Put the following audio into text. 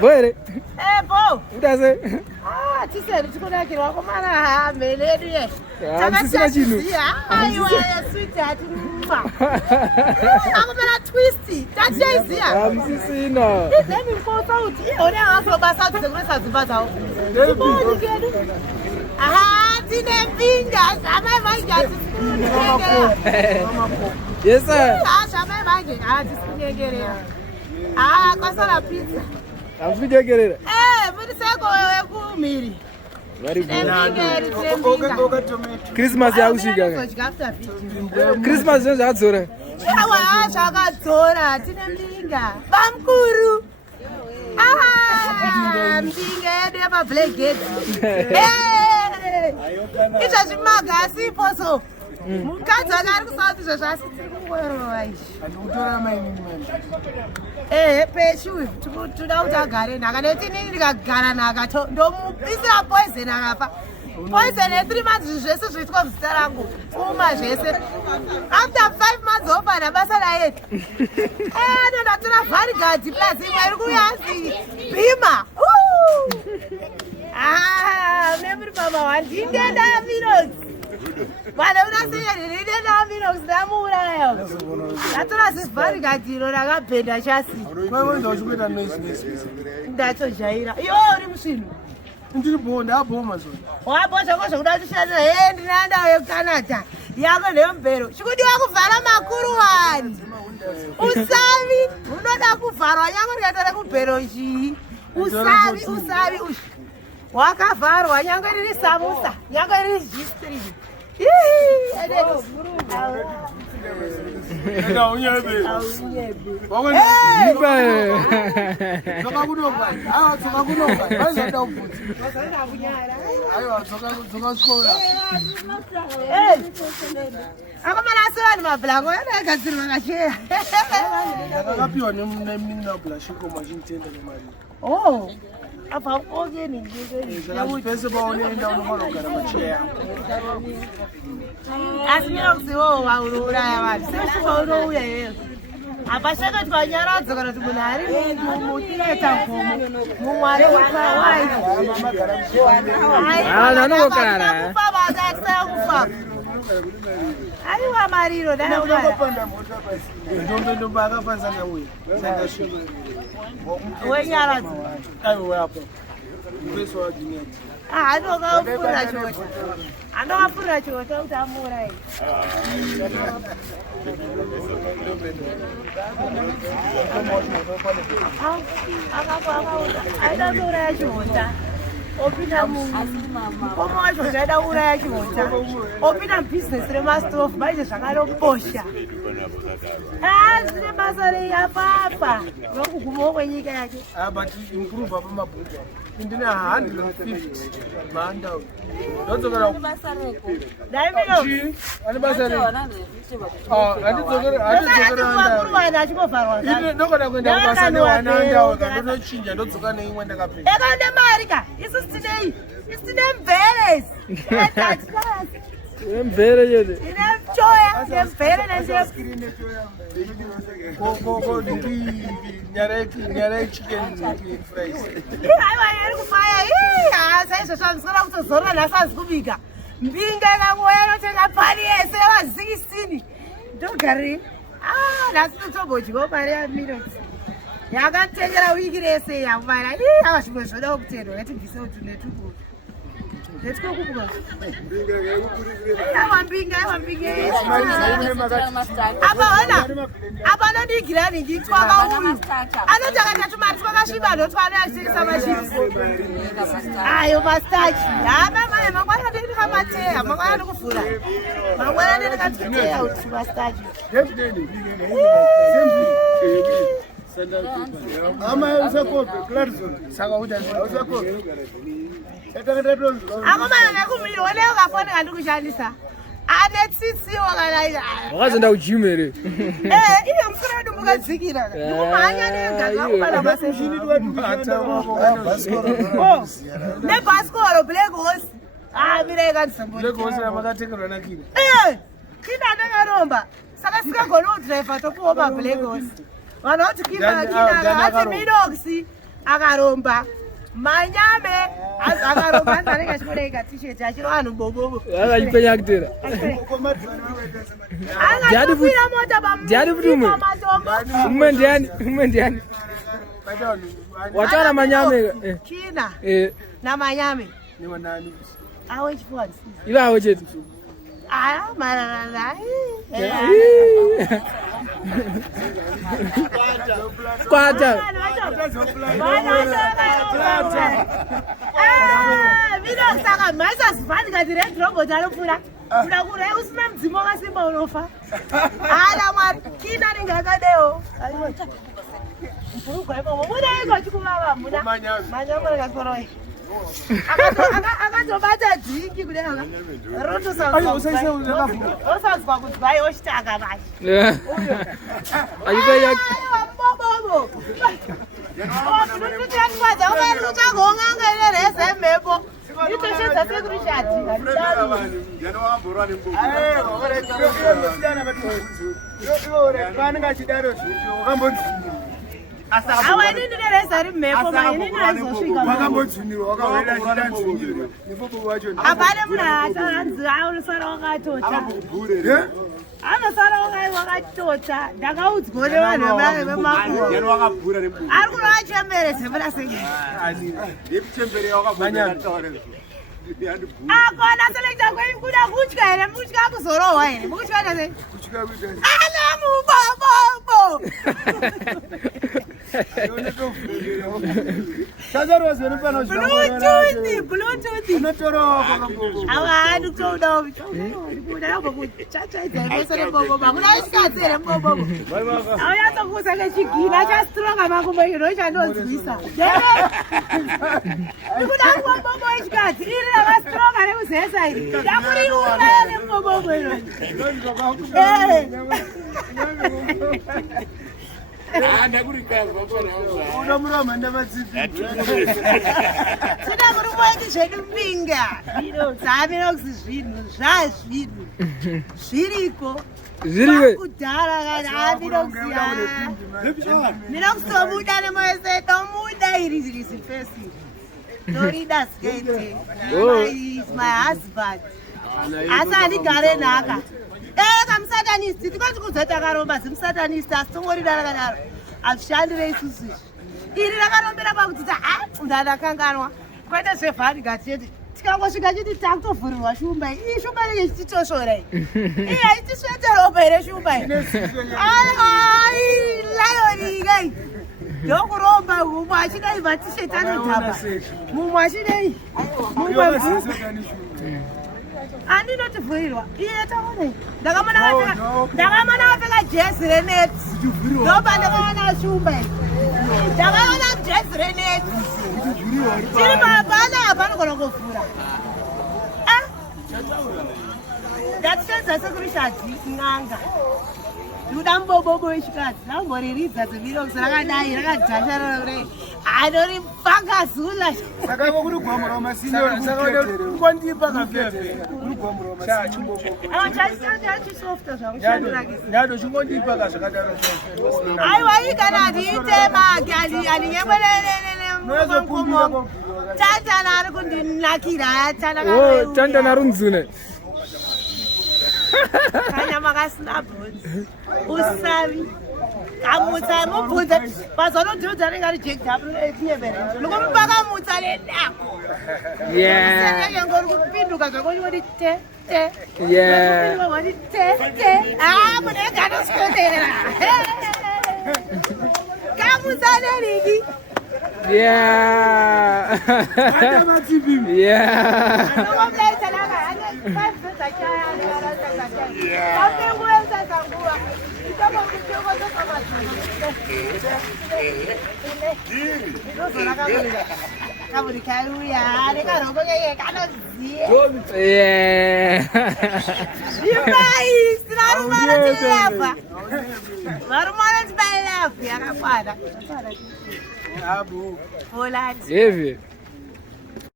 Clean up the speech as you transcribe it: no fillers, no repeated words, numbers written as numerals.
Bwere. Bo. Utase. Tiseri tikunakirwa komana hamene yedu ye. Sisina chinu. Aiwa sweetheart mma. Akumela twist. Tachiziya. Sisina. Ndemi mfosa uthi ione akho basa kusekuresa zimbazawo. Iboni kedu. Tine mpinga shama manje atisikunyegerea. Yes sir. Shama manje atisikunyegerea. Kwasala pizza. Amfijegerera. Muniseko wewe kumiri. Very good. Tomato. Christmas yakusvika. Christmas zvadzora. Awa zvakadzora tine mpinga. Bamkuru. Mpinga yedu yapa-Black Gate. Izvo zvimagasi iposo. Mukadzi akari kusauti izvo zvasi tiri kungoyorova izvi. Peshu toda kuti agare nhaka nekuti inini ndikagara nhaka ndomupisira poison akafa. Poison ye3 months zvese zviitwa muzita rangu kuma zvese. After 5 months ofana basa rayetu. Ndodatora Vanguard plus imwe iri kuyazi Bhima. Memuri mama wandindenda Minox. Vana unasiyeni ndindenda Minox ndamuuraya. Ndatora Vanguard iro rakabhenda chasi. Kwaenda uchikuita noise. Ndatojaira. Iyo uri musvinhu. Ndiri bonda aboma zvo. Wabosha kuda kushandisa ndinanda yeCanada. Yako nembero. Chikudiwa kuvhara makuru wani. Usavi unoda kuvharwa nyangwe rikatora kubhero chii. Usavi ushi. Wakavharwa nyangwe riri samusa, nyangwe riri G3. Enda unyebe. Wawona Zokakunoka. Zokakunoka. Bazata ubhuti. Bazata bunyara. Ayo zokaskola. Akomana asewani mablango yakagadzirwa kacheya. Ndakapiwa nemina blashiko machintenda nemari. Apa oge ni ngeke. Pese baonenda unofanogara pacheya. Asimira kusiwo wauraya vanhu. Seshuwa unouya iyeyo. Apashaka twanyaradza kana kuti munhu ari mutireta mvumo. Mumwari wakawai. Anokara. Kufa. Aiwa mariro dai unopanda mota basi. Ndombe akafanza nawe. Sangashika. Wenyaradza. Aiwa hapo. Mpeso wa dunia. Anokafura chota. Anokafura chota kuti amuurayi. Akauraya chihonda. Opinda mukoma wacho zvaida uraya chihonda. Opinda mubizinesi remasitofu maizve zvakanobosha. Zvine basa reapapa nokugumawo kwenyika yake. But improve apa mabhuku. Ndina 150 manda. Ndodzokera basa reko. Dai mino. Ani basa reko. Kurwana achimobvarwa. Ine ndokona kuenda kubasa newana ndawo ndonochinja ndodzoka neimwe ndakapedza. Ekaenda mari ka. Isusu tinei. Isine mberezi. Mbere yede. Ine choya, mbere nje. Go nyare chicken fries. Aiwa yeri kufaya. Saizvo zvamusora kutozorora nasazi kubika. Mbinga ikangoya inotenga pani yese wa16. Ndogari. Nhasi totobodyawo mari yaMinox. Yakatengera wiki rese yamara. Ava zvimwe zvoda kutendwa ngatibvisewo tunetuku. Let's go kubuka. Aiwa mbinga. Apa nodigira nditwaka uyu. Anotaka tatumari twakasviba ndotwana achitengesa machipsi. Ayo mastachi. Mama mangwana ndinga mateya, mangwana ndikuvhura. Mangwana ndikatiteya kuti mastachi. Ama usakope, Clarkson. Saka uta usakope. Akomana nakumiri oneo kafoni kandikushandisa. Ane tsitsiwo kana. Wakazenda kujimere. Ile msura ndumuka dzikira. Ndikumhanya nega ngakubala maseshini ndwebata ne baskoro Black Horse. Mire kandisambo. Black Horse makatekerwa nakira. Kina ndakaromba. Saka sikagona kudriver tokuopa Black Horse. Vanoti kina ngati Minox. akaromba manyame akaromba anenge chikoreka t-shirt achiro vanhu bobobo akachipenya kutera akatofira mota pamatombo umwe ndiani wataura manyame china namanyame awe chifuani ivavo chete mararara kwata saka mhasa zivani kati redrobot anopfuura kuda kure usina mudzimbo wakasimba unofa ana mwari kina anenge akadewo mudaiko chikuvava muna manyamurekasoroi akatobata dhingi kudai rotosanzwa kuti vai oshitaka vashi bobobo ndinotiratikwadza kuvairi uchagonganga ine rese mhepo itoshedza sekurishati awa ini ndine reza ri mhepo mainini aizosvika apane munhu ataranzi aunosara wakatota anosara wakatota ndakaudzwa nevanhu vemakuo ari kuno achemberese muna sei akona selekta kuda kutya here mutya kuzorohwa here mukutya sei ana mubobobo auyasokusakechigina chastronga makumbo iro chandonzwisa ikudakumabobo echikadzi iri rakastronga rekuzesa iri ndakuriuraya nemubobo iro tida murume wedu zvedu mbinga dzaminokuzi zvinhu zvazvinhu zviriko kudhara kana aminokuziya ndinokuzomuda nemoese domuda iri zvisifesi dorida skete my husband asi handigare nhaka kamusatanisti tikoti kuzotakaromba zimusatanisti asi tongorida rakadaro azvishandire isusu iri rakarombera pakuti ndadakanganwa kwete zvevhaniga chete tikangosvika chiti takutovhurirwa shumba ii shumba inenge chititoshorai ii haitisveteropa here shumba i layoni kai ndokuromba mumwe achidai matisheti anodhamba mumwe achidai mumwe andinotivhurirwa iye taonei ndakamona apfeka jezi reneti ndopa ndakaona shumba i ndakaona jezi reneti tiri mapana apanogona kuvhura ndatitenza sekurishadzi n'anga ndoda mubobobo wechikadzi ramboriridza zemirosi rakadai rakadhasharore anoripangazula saka kuri gwamura masinondipa kafefe chachisofta zvaunyado chingondipa kazvakadaro aiwa ikana ndiitemake andinyemerereremkomo tantana ari kundinakira tantana runzune kanyama kasina bhonzi usavi kamutsa mubvunze mazvanodhudza ringa rijektapnyemberenzo nokumupaka mutsa nedako ngori kupinduka zvakonyoti te oti te muneganoskoterera kamutsa neriki Evi.